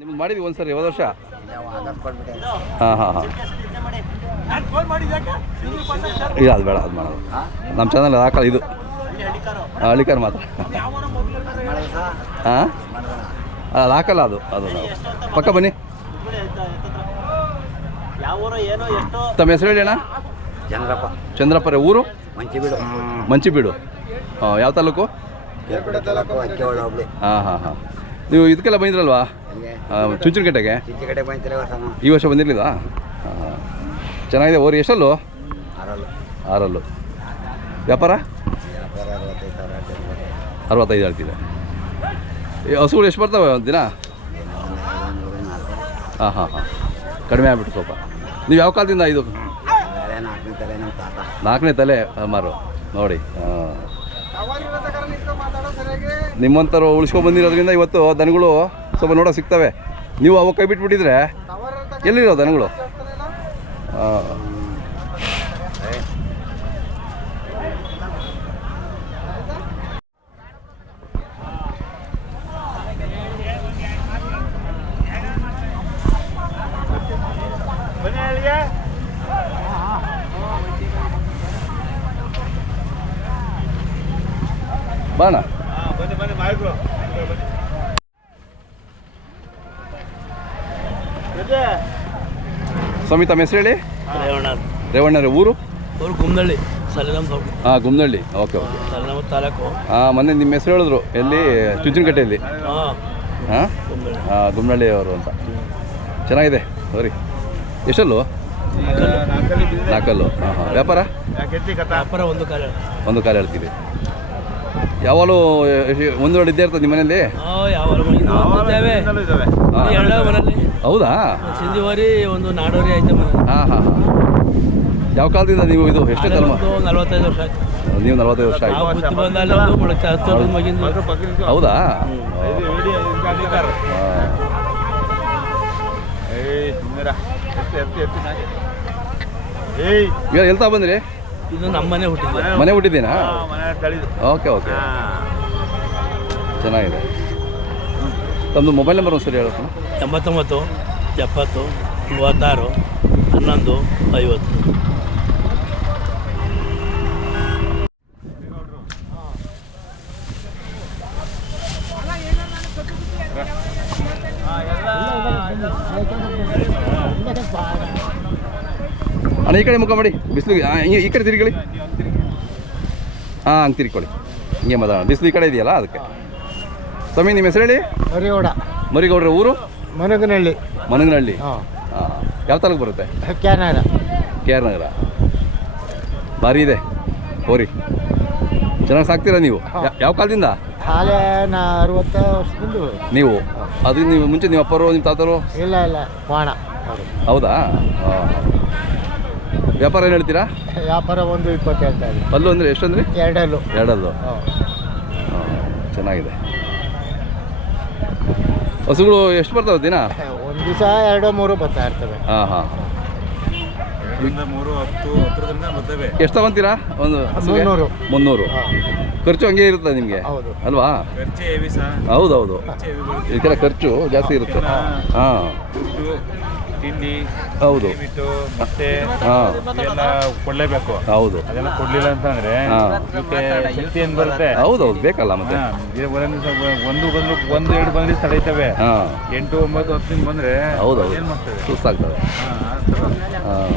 ನಿಮ್ದು ಮಾಡಿದ್ವಿ ಒಂದು ಸರಿ ಹೋದ ವರ್ಷ ಹಾಂ ಹಾಂ ಹಾಂ. ಇಲ್ಲ ಅದು ಬೇಡ ಅದು ಮಾಡೋದು ನಮ್ಮ ಚಾನಲ್ ಹಾಕಲ್ಲ ಇದು. ಹಳ್ಳಿಕಾರ. ಮಾತ್ರ. ಹಾಂ? ಅದು ಹಾಕಲ್ಲ ಅದು ಅದು. ಪಕ್ಕ ಬನ್ನಿ. ತಮ್ಮ ಹೆಸರು ಹೇಳಿ ಅಣ್ಣ. ಚಂದ್ರಪ್ಪ. ಚಂದ್ರಪ್ಪರೇ ಊರು? ಮಂಚಿಬೀಡು. ಮಂಚಿಬೀಡು. ಹಾಂ ಯಾವ ತಾಲೂಕು? ಹಾಂ ಹಾಂ ಹಾಂ. ನೀವು ಇದಕ್ಕೆಲ್ಲ ಬಂದಿದ್ರಲ್ವಾ? ಹಂಗೆ ಚುಂಚನಕಟ್ಟೆಗೆ? ಈ ವರ್ಷ ಬಂದಿರಲಿಲ್ಲ ಹಾಂ ಚೆನ್ನಾಗಿದೆ. ಓರಿ ಎಷ್ಟಲ್ಲು? ಆರಲ್ಲು. ಆರಲ್ಲು. ವ್ಯಾಪಾರ? ಅರವತ್ತೈದು ಆಗ್ತಿದೆ ಹಸುಗಳು ಎಷ್ಟು ಬರ್ತವೆ ಒಂದು ದಿನ? ಹಾಂ ಹಾಂ ಹಾಂ. ಕಡಿಮೆ ಆಗ್ಬಿಟ್ಟು ಸ್ವಲ್ಪ. ನೀವು ಯಾವ ಕಾಲದಿಂದ ಇದು? ನಾಲ್ಕನೇ ತಲೆ ನಮ್ಮ ತಾತ. ನಾಲ್ಕನೇ ತಲೆ ಮಾರು ನೋಡಿ ಹಾಂ ನಿಮ್ಮಂಥವ್ರು ಉಳಿಸ್ಕೊಂಡು ಬಂದಿರೋದ್ರಿಂದ ಇವತ್ತು ದನಗಳು ಸ್ವಲ್ಪ ನೋಡೋ ಸಿಗ್ತವೆ. ನೀವು ಅವಾಗ ಕೈ ಬಿಟ್ಬಿಟ್ಟಿದ್ರೆ ಎಲ್ಲಿರೋ ದನಗಳು? ಬಾಣ. ಸ್ವಾಮಿ ತಮ್ಮ ಹೆಸರು ಹೇಳಿ? ರೇವಣ್ಣರೇ ಊರು? ಊರು ಗುಮ್ನಳ್ಳಿ ಹಾಂ ಗುಮ್ನಳ್ಳಿ. Okay okay. ಹಾ ತಾಲೂಕು. ಹಾಂ ಮೊನ್ನೆ ನಿಮ್ಮ ಹೆಸರು ಹೇಳಿದ್ರು ಎಲ್ಲಿ? ಚುಂಚನಕಟ್ಟೆಯಲ್ಲಿ. ಹಾಂ. ಹಾಂ? ಗುಮ್ನಳ್ಳಿ. ಅವರು ಅಂತ. ಚೆನ್ನಾಗಿದೆ ಸರಿ. ಎಷ್ಟಲ್ಲು? ನಾಲ್ಕಲ್ಲು. ಹಾಂ ಹಾಂ. ವ್ಯಾಪಾರ? ವ್ಯಾಪಾರ ಒಂದು ಕಾಲ ಒಂದು ಕಾಲ ಹೇಳ್ತೀವಿ ಯಾವಾಗಲೂ ಒಂದು ಎರಡು ಇದ್ದೇ ಇರ್ತದೆ ನಿಮ್ಮ ಮನೆಯಲ್ಲಿ? ಮನೇಲಿ ಹೌದಾ? ಸಿಂಧಿವರಿ ಒಂದು ನಾಡೋರಿ ಐತೆ ಹಾಂ ಹಾಂ ಹಾಂ. ಯಾವ ಕಾಲದಿಂದ ನೀವು ಇದು ಎಷ್ಟೇ ಕಾಲ ಒಂದು ನಲ್ವತ್ತೈದು ವರ್ಷ ಆಯ್ತು. ನೀವು ನಲವತ್ತೈದು ವರ್ಷ ಆಯಿತು. ಹೌದಾ. ಹ್ಮ್. ಹಾಂ. ಈಗ ಎಲ್ತಾ ಬಂದ್ರಿ? ಇದು ನಮ್ಮ ಮನೆ ಹುಟ್ಟಿದ್ದು. ಮನೆ ಹುಟ್ಟಿದ್ದೀನಾ? Okay okay. ಚೆನ್ನಾಗಿದೆ. ತಮ್ಮದು ಮೊಬೈಲ್ ನಂಬರ್ ಒಂದ್ಸರಿ ಹೇಳಪ್ಪ. ಎಂಬತ್ತೊಂಬತ್ತು ಎಪ್ಪತ್ತು ಮೂವತ್ತಾರು ಹನ್ನೊಂದು ಐವತ್ತು. ಅಣ್ಣ ಈ ಕಡೆ ಮುಖ ಮಾಡಿ. ಬಿಸಿಲು ಈ ಕಡೆ ತಿರುಗಿ ಹಾಂ ಹಂಗೆ ತಿರ್ಕೊಳ್ಳಿ. ಹಿಂಗೆ ಮದ ಬಿಸಿಲು ಈ ಕಡೆ ಇದೆಯಲ್ಲ ಅದಕ್ಕೆ. ಸ್ವಾಮಿ ನಿಮ್ಮ ಹೆಸರು ಹೇಳಿ? ಮರಿಗೌಡ. ಮರಿಗೌಡ್ರ ಊರು? ಮನಗನಹಳ್ಳಿ. ಮನಗನಹಳ್ಳಿ. ಹಾಂ. ಯಾವ ತಾಲೂಕು ಬರುತ್ತೆ? ಕ್ಯಾನರ ಕೆ ಆರ್ ನಗರ. ಭಾರಿ ಇದೆ. ಹೋರಿ. ಚೆನ್ನಾಗಿ ಸಾಕ್ತೀರಾ ನೀವು? ಯಾವ ಕಾಲದಿಂದ? ಹಾಲೆ ನಾ ಅರವತ್ತು ವರ್ಷದಿಂದ ನೀವು? ಅದು ನೀವು ಮುಂಚೆ ನಿಮ್ಮ ಅಪ್ಪರು ನಿಮ್ಮ ತಾತರು? ಇಲ್ಲ ಇಲ್ಲ. ಬಾಣ. ಹೌದಾ? ಹಾಂ ವ್ಯಾಪಾರ ಏನು ಹೇಳ್ತೀರಾ? ವ್ಯಾಪಾರ ಒಂದು ಇಪ್ಪತ್ತು ಹೇಳ್ತಾ ಇದೆ ಅಲ್ಲು ಅಂದರೆ ಎಷ್ಟು ಅಂದ್ರೆ ಎರಡಲ್ಲು. ಎರಡಲ್ಲು. ಹಾಂ ಹಾಂ ಚೆನ್ನಾಗಿದೆ. ಹಸುಗಳು ಎಷ್ಟು ಬರ್ತಾವೆ ದಿನ? ಒಂದು ದಿವಸ ಎರಡು ಮೂರು ಬರ್ತಾ ಇರ್ತವೆ. ಹಾಂ ಹಾಂ. ಮೂರು ಹತ್ತು ಹತ್ತರದಿಂದ ಬರ್ತವೆ. ಎಷ್ಟು ತಗೊಂತೀರಾ ಒಂದು ಹಸುಗೆ? ಮುನ್ನೂರು. ಮುನ್ನೂರು. ಹಾಂ. ಖರ್ಚು ಹಂಗೆ ಇರುತ್ತೆ ನಿಮಗೆ? ಹೌದು. ಅಲ್ವಾ? ಖರ್ಚು ಹೌದೌದು. ಈ ಥರ ಇದಕ್ಕೆಲ್ಲ ಖರ್ಚು ಜಾಸ್ತಿ ಇರುತ್ತೆ. ಹಾಂ. ತಿಂಡಿ ಹೌದು. ಮತ್ತೆ ಹಾಂ. ಎಲ್ಲ ಕೊಡ್ಲೇಬೇಕು. ಹೌದು. ಅದೆಲ್ಲ ಕೊಡ್ಲಿಲ್ಲ ಅಂತಂದ್ರೆ. ಇದಕ್ಕೆ ಶಕ್ತಿ ಏನ್ ಬರುತ್ತೆ? ಹೌದೌದು ಬೇಕಲ್ಲ ಮತ್ತೆ. ಹಾ, ಇದು ಒಂದೊಂದ್ ದಿವ್ಸ ಒಂದು ಬಂದ್ರು ಒಂದು ಎರಡು ಬಂದ್ರೆ ತಡೀತವೆ. ಹಾಂ. ಎಂಟು ಒಂಬತ್ತು ಹತ್ತು ಬಂದ್ರೆ ಹೌದು ಏನ್ ಮಾಡ್ತವೆ? ಹಾ, ಥರ. ಹಾಂ.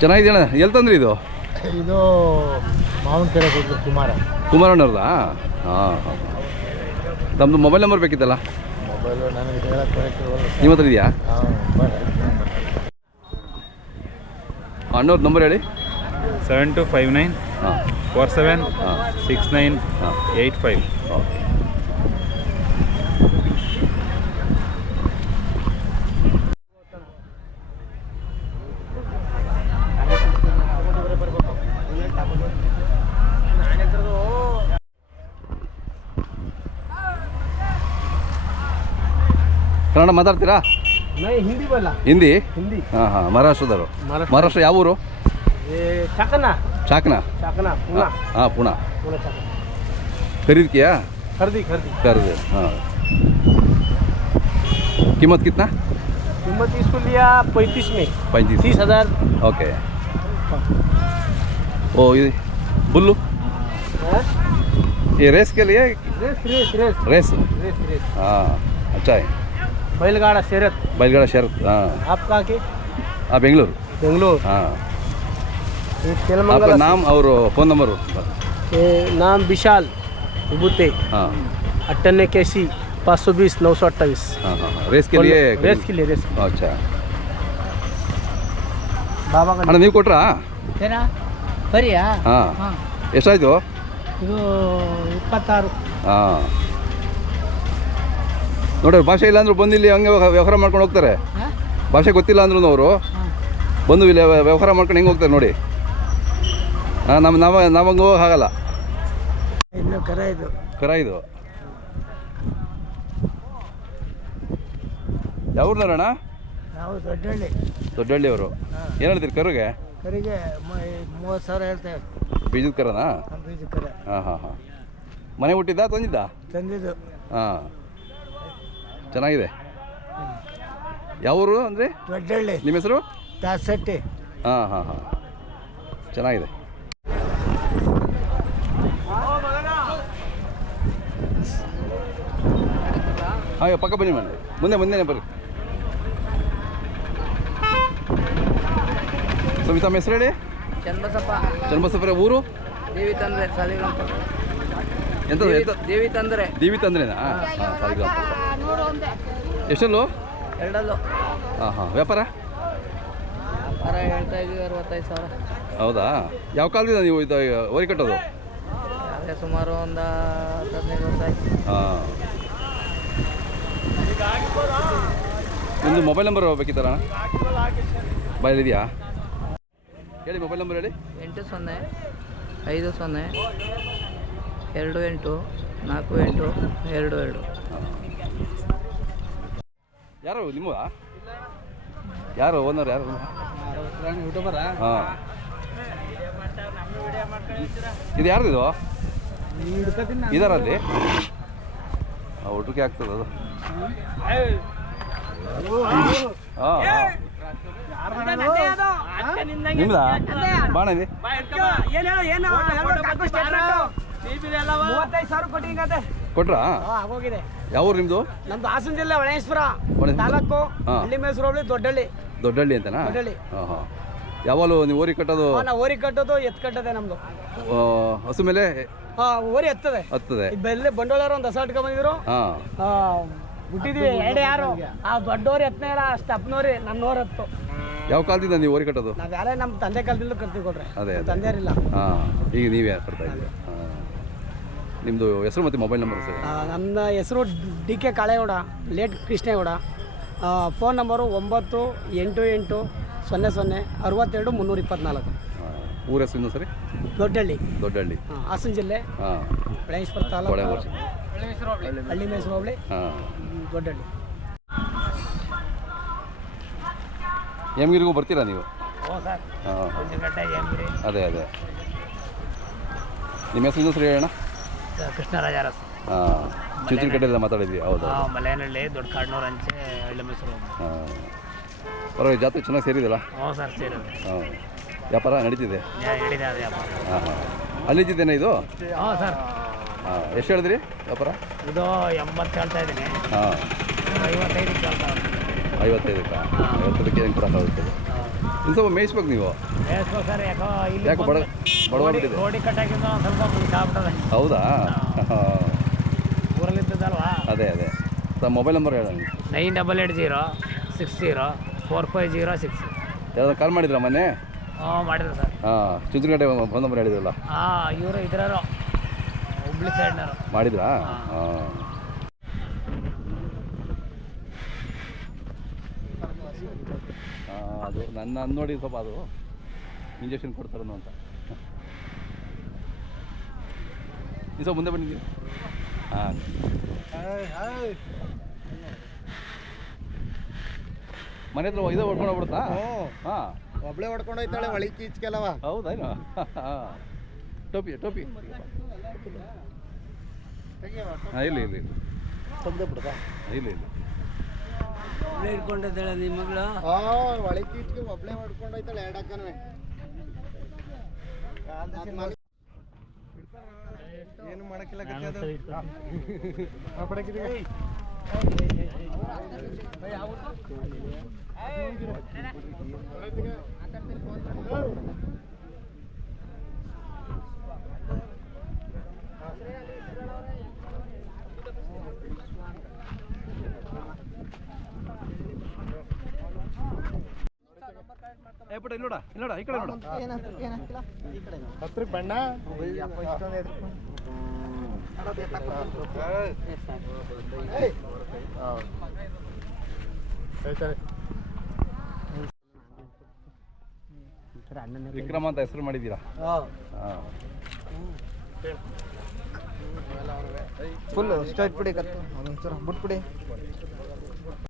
ಚೆನ್ನಾಗಿದೆಯಣ್ಣ ಎಲ್ಲಿ ತಂದ್ರಿ ಇದು? ಇದು ಮಾವಿನಕೆರೆ ಕುಮಾರ. ಕುಮಾರಣ್ಣವ್ರದಾ? ಹಾಂ ಹಾಂ. ತಮ್ಮದು ಮೊಬೈಲ್ ನಂಬರ್ ಬೇಕಿತ್ತಲ್ಲ? ನಿಮ್ಮ ಹತ್ರ ಇದೆಯಾ? ಅಣ್ಣವ್ರ ನಂಬರ್ ಹೇಳಿ. ಸೆವೆನ್ ಟು ಫೈವ್ ನೈನ್ ಹಾಂ. ಫೋರ್ ಸೆವೆನ್ ಸಿಕ್ಸ್ ನೈನ್ ಹಾಂ. Eight five. ಓಕೆ. ಕನ್ನಡ ಮಾತಾಡ್ತೀರಾ ಹಿಂದಿ ಬಲ್ಲ ಹಿಂದಿ ಹಿಂದಿ ಹಾಂ ಹಾಂ ಮಹಾರಾಷ್ಟ್ರದವರು ಮಹಾರಾಷ್ಟ್ರ. ಮಹಾರಾಷ್ಟ್ರ ಯಾವ ಊರು ಚಕನ ಚಾಕ್ನಾ ಚಕನ ಹಾಂ ಪುಣೆ ಪುಣ ಚಕನ ಖರೀದ್ಕಿಯಾ ಖರ್ದಿ ಖರ್ದಿ ಕರೆದು ಹಾಂ कीमत कितना कीमत इसको लिया पैंतीस में पैंतीस तीस हजार ओके ओ ये बुल्लू ये रेस के लिए race race race race race race हाँ अच्छा है बैलगाड़ा शरत बैलगाड़ा शहर हाँ आपका के हाँ बेंगलुरु बेंगलोर हाँ ये आपका तेलंगाना नाम और फ़ोन नंबर ये नाम विशाल विभूते हाँ अट्ठानवे के सी पाँच सौ बीस नौ सौ अट्ठाईस हाँ हाँ हाँ रेस के लिए रेस के लिए रेस अच्छा ಬಾಬಾ ಅಣ್ಣ ನೀವು ಕೊಟ್ರಾ ಏನಾ ಬರಿಯಾ ಹಾಂ ಹಾಂ ಎಷ್ಟಾಯಿತು ಇದು ಇಪ್ಪತ್ತಾರು ಹಾಂ ನೋಡ್ರಿ ಭಾಷೆ ಇಲ್ಲ ಅಂದ್ರೂ ಬಂದು ಇಲ್ಲಿ ಹಂಗೆ ವ್ಯವ- ವ್ಯವಹಾರ ಮಾಡ್ಕೊಂಡು ಹೋಗ್ತಾರೆ. ಭಾಷೆ ಗೊತ್ತಿಲ್ಲ ಅಂದ್ರು ಅವರು. ಬಂದು ಇಲ್ಲಿ ವ್ಯ- ವ್ಯವಹಾರ ಮಾಡ್ಕೊಂಡು ಹೆಂಗೆ ಹೋಗ್ತಾರೆ ನೋಡಿ. ನಮ್ಮ ನಾವು ನಾವಂಗೆ ಹೋಗೋ ಇನ್ನು ಕರ ಇದು. ಕರ ಇದು. ಯಾವ್ರನ್ನೋರಣ್ಣ ನಾವು ದೊಡ್ಡಹಳ್ಳಿ ಅವರು. ಏನು ಹೇಳ್ತೀರಿ ಕರುಗೆ? ಕರಿಗೆ ಮೂವತ್ತು ಸಾವಿರ ಹೇಳ್ತೇವೆ. ಬೀಜದ ಕರನಾ? ಹಾ ಹಾ ಕರೆ. ಹಾಂ ಹಾಂ ಹಾಂ. ಮನೆ ಹುಟ್ಟಿದ್ದ ತಂದಿದ್ದ? ತಂದಿದ್ದು. ಹಾಂ. ಚೆನ್ನಾಗಿದೆ. ಯಾವೂರು ಅಂದರೆ? ದೊಡ್ಡಳ್ಳಿ. ನಿಮ್ಮ ಹೆಸರು? ದಾಸಟ್ಟಿ. ಹಾಂ ಹಾಂ ಹಾಂ. ಚೆನ್ನಾಗಿದೆ. ಹಾಂ ಪಕ್ಕ ಬನ್ನಿ ಮಾಡಿ ಮುಂದೆ ಮುಂದೆನೇ ಬರ್ರಿ. ಸೊ ತಮ್ಮ ಹೆಸರು ಹೇಳಿ? ಚನ್ನಬಸಪ್ಪ. ಚನ್ನಬಸಪ್ಪರ ಊರು? ದೇವಿ ತಂದ್ರೆ ಸಾಲಿಗ್ರಾಮ ಎಂತ ಎಂತ ದೇವಿ ತಂದ್ರೆ. ದೇವಿ ತಂದ್ರೇನಾ? ಹಾಂ ಸಾಲಿಗ್ರಾಮ ಎಷ್ಟಲ್ಲೂ? ಎರಡಲ್ಲೂ. ಹಾಂ ಹಾಂ ವ್ಯಾಪಾರ? ವ್ಯಾಪಾರ ಹೇಳ್ತಾ ಇದೀವಿ ಅರವತ್ತೈದು ಸಾವಿರ. ಹೌದಾ? ಯಾವ ಕಾಲದಿಂದ ನೀವು ಇದು ಓರಿ ಕಟ್ಟೋದು? ಅದೇ ಸುಮಾರು ಒಂದು ಹದಿನೈದು ವರ್ಷ ಆಯ್ತು. ಹಾಂ. ನಿಮ್ಮದು ಮೊಬೈಲ್ ನಂಬರ್ ಬೇಕಿತ್ತಲ್ಲ ಬಾಯಲ್ಲಿದೆಯಾ? ಹೇಳಿ ಮೊಬೈಲ್ ನಂಬರ್ ಹೇಳಿ. ಎಂಟು ಸೊನ್ನೆ ಐದು ಸೊನ್ನೆ ಎರಡು ಎಂಟು ನಾಲ್ಕು ಎಂಟು ಎರಡು ಎರಡು. ಯಾರು ನಿಮ್ಮ ಯಾರು ಓನರ್ ಯಾರು? ಹಾಂ. ಇದು ಯಾರ್ದು ಇದು ಇದರಲ್ಲಿ ಒಟ್ಟಿಗೆ ಆಗ್ತದ ಅದು. ನಿಮ್ದಾ? ಬಾಣ ಇದೆ. ಕೊಟ್ರಾ? ಆಗೋಗಿದೆ. ಯಾವ ಊರು ನಿಮ್ಮದು ನಮ್ದು ಹಾಸನ ಜಿಲ್ಲೆ ಒಳೇಶ್ವರ ಒಳೇಶ್ವರ. ತಾಲೂಕು ಹಾ. ಹಳ್ಳಿ ಮೈಸೂರು ಹೋಗ್ಲಿ ದೊಡ್ಡಳ್ಳಿ. ದೊಡ್ಡಹಳ್ಳಿ ಅಂತನಾ? ದೊಡ್ಡಹಳ್ಳಿ. ಹಾಂ ಹಾಂ. ಯಾವಾಗಲೂ ನೀವು ಓರಿ ಕಟ್ಟೋದು? ನಾವು ಓರಿ ಕಟ್ಟೋದು ಎತ್ ಕಟ್ಟೋದೆ ನಮ್ದು. ಆ, ಹಸು ಮೇಲೆ? ಹಾ ಓರಿ ಎತ್ತದೆ ಹತ್ತದೆ. ಈ ಬೆಲ್ಲೆ ಬಂಡವಾಳರು ಒಂದು ಹಸ ಇಟ್ಕೊಂಡ್ ಬಂದಿದ್ರು ಹಾಂ. ಆ, ಹುಟ್ಟಿದ್ವಿ ಎರಡು ಯಾರು? ಆ ದೊಡ್ಡೋರಿ ಇಲ್ಲ ಸ್ಟಪ್ನೋರಿ ನನ್ನೋರ್ ಹತ್ತು. ಯಾವ ಕಾಲದಿಂದ ನೀವು ಓರಿ ಕಟ್ಟೋದು? ನಾವ್ ಯಾರೇ ನಮ್ಮ ತಂದೆ ಕಾಲದಿಂದ ಕರ್ತೀವಿ ಕೊಡ್ರಿ. ಅದೇ ಅದೇ. ತಂದೆಯರಿಲ್ಲ ಹಾಂ ಈಗ ನೀವೇ ಕಟ್ತಾ ಇದ್ದೀರಾ? ಹಾಂ ನಿಮ್ಮದು ಹೆಸರು ಮತ್ತು ಮೊಬೈಲ್ ನಂಬರ್ ಸರ್. ನನ್ನ ಹೆಸರು D K Kalegowda late Krishnegowda. Phone number ಒಂಬತ್ತು ಎಂಟು ಎಂಟು ಸೊನ್ನೆ ಸೊನ್ನೆ ಅರವತ್ತೆರಡು ಮುನ್ನೂರ ಇಪ್ಪತ್ನಾಲ್ಕು. ಊರ ಹೆಸರು ಇನ್ನೊಂದು ಸರಿ ದೊಡ್ಡಹಳ್ಳಿ ದೊಡ್ಡಹಳ್ಳಿ ಹಾಸನ ಜಿಲ್ಲೆ. ಹಾಂ. ತಾಲೂಕು. ಹಳ್ಳಿ ಮೈಸೂರು ಹೋಬಳಿ. ಹಾಂ. ದೊಡ್ಡಹಳ್ಳಿ ಎಮ್ಗಿರಿಗೂ ಬರ್ತೀರಾ ನೀವು? ಹಾಂ. ಅದೇ ಅದೇ. ನಿಮ್ಮ ಹೆಸರು ಇನ್ನೊಂದು ಸರಿ ಹೇಳೋಣ ಕೃಷ್ಣರಾಜ ಅರಸ್. ಹಾಂ ಚುಂಚನ ಕಡೆಯಲ್ಲ ಮಾತಾಡಿದ್ವಿ ಹೌದು? ಮಲೆನಹಳ್ಳಿ ದೊಡ್ಡ ಕಾಡ್ನೂರು ಅಂಚೆ ಹಳ್ಳಿ ಮೈಸೂರು ಹಾಂ ಪರವಾಗಿ ಜಾತ್ರೆ ಚೆನ್ನಾಗಿ ಸೇರಿದಲ್ಲ ಹ್ಞೂ ಸರ್ ಸೇರಿದೆ. ಹಾಂ. ವ್ಯಾಪಾರ ನಡೀತಿದೆ? ಹೇಳಿದೆ ಅದೇ ಹಾಂ ಹಾಂ. ಅಲ್ಲಿದ್ದಿದ್ದೇನೆ ಇದು? ಹ್ಞೂ ಸರ್. ಹಾಂ ಎಷ್ಟು ಹೇಳಿದ್ರಿ ವ್ಯಾಪಾರ? ಇದು ಎಂಬತ್ತು ಹೇಳ್ತಾ ಇದ್ದೀನಿ. ಹಾಂ. ಐವತ್ತೈದು ಕೇಳ್ತಾ ಐವತ್ತೈದಕ್ಕೆ? ಐವತ್ತೈದಕ್ಕೆ ಹೆಂಗೆ ಕೊಡೋಕ್ಕಾಗುತ್ತೆ ಇನ್ನು ಸ್ವಲ್ಪ ಮೇಯಿಸ್ಬೇಕು ನೀವು ಯಾಕೋ ಬಡ ಬಡವಾಗ್ಬಿಟ್ಟಿದೆ ಹೌದಾ? ಅದೇ ಅದೇ. ತಮ್ಮ ಮೊಬೈಲ್ ನಂಬರ್ ಹೇಳ nine double eight zero six zero four five zero six. ಯಾವ್ದಾರು ಕಾಲ್ ಮಾಡಿದ್ರಾ ಮೊನ್ನೆ? ಹಾಂ ಮಾಡಿದ್ರು ಸರ್. ಹಾಂ ಚುಂಚನಗಟ್ಟೆ ಫೋನ್ ನಂಬರ್ ಹೇಳಿದ್ರಲ್ಲ. ಹಾಂ ಇವರು ಇದ್ರಾರು. ಹುಬ್ಳಿ ಸೈಡ್ನವರು. ಮಾಡಿದ್ರಾ? ಹಾಂ. ಅದು ನನ್ನ ನೋಡಿ ಸ್ವಲ್ಪ ಅದು ಇಂಜೆಕ್ಷನ್ ಕೊಡ್ತಾರನು ಅಂತ ಈ ಸ್ವಲ್ಪ ಮುಂದೆ ಬಂದಿದ್ದೀವಿ ಹಾಂ. ಮನೆ ಹತ್ರ ಇದು ಹೊಡ್ಕೊಂಡು ಹೋಗ್ಬಿಡುತ್ತಾ? ಹಾಂ. ಒಬ್ಳೆ ಹೊಡ್ಕೊಂಡು ಹೋಯ್ತಾಳೆ ಒಳಗೆ ಈಚ್ಕೆಲ್ಲವ ಹೌದೇನು ಹಾಂ. ಟೋಪಿ ಟೋಪಿ. ಹಾಂ ಇಲ್ಲ ಇಲ್ಲ ಇಲ್ಲ. ಇಲ್ಲ ಇಲ್ಲ. ಇಟ್ಕೊಂಡಿದ್ದಾಳೆ ನಿಮ್ಮ ಮಗಳು. ಒಳಗೆ ಇಟ್ಕೆ ಒಬ್ಳೆ ಹೊಡ್ಕೊಂಡೋಯ್ತಾಳೆ ಎರಡಕ್ಕನವೆ ಏನು ಮಾಡಕ್ಕಿಲ್ಲ ಗತಿ ಪುಟ್ಟ ಇಲ್ಲಿ ನೋಡ ಇಲ್ಲಿ ನೋಡ ಈ ಕಡೆ ನೋಡ ಹತ್ರಕ್ಕೆ ಬಣ್ಣ ವಿಕ್ರಮ ಅಂತ ಹೆಸರು ಮಾಡಿದ್ದೀರಾ ಹಾಂ ಫುಲ್ ಸ್ಟ್ರೈಟ್ ಬಿಡಿ ಕತ್ತು ಒಂದೊಂದ್ಸರ ಬಿಟ್ಬಿಡಿ